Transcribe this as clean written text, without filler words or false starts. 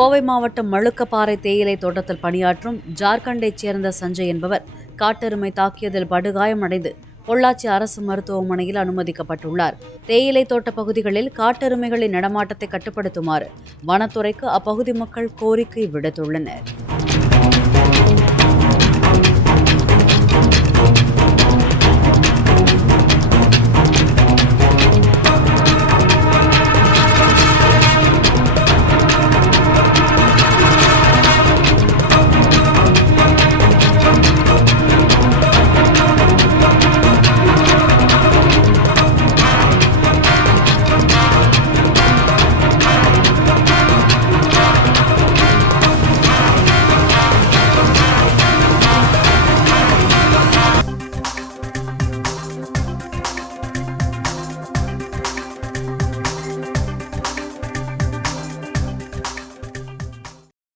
கோவை மாவட்டம் மழுக்கப்பாறை தேயிலை தோட்டத்தில் பணியாற்றும் ஜார்க்கண்டைச் சேர்ந்த சஞ்சய் என்பவர் காட்டெருமை தாக்கியதில் படுகாயமடைந்து பொள்ளாச்சி அரசு மருத்துவமனையில் அனுமதிக்கப்பட்டுள்ளார். தேயிலை தோட்ட பகுதிகளில் காட்டெருமைகளின் நடமாட்டத்தை கட்டுப்படுத்துமாறு வனத்துறைக்கு அப்பகுதி மக்கள் கோரிக்கை விடுத்துள்ளனர்.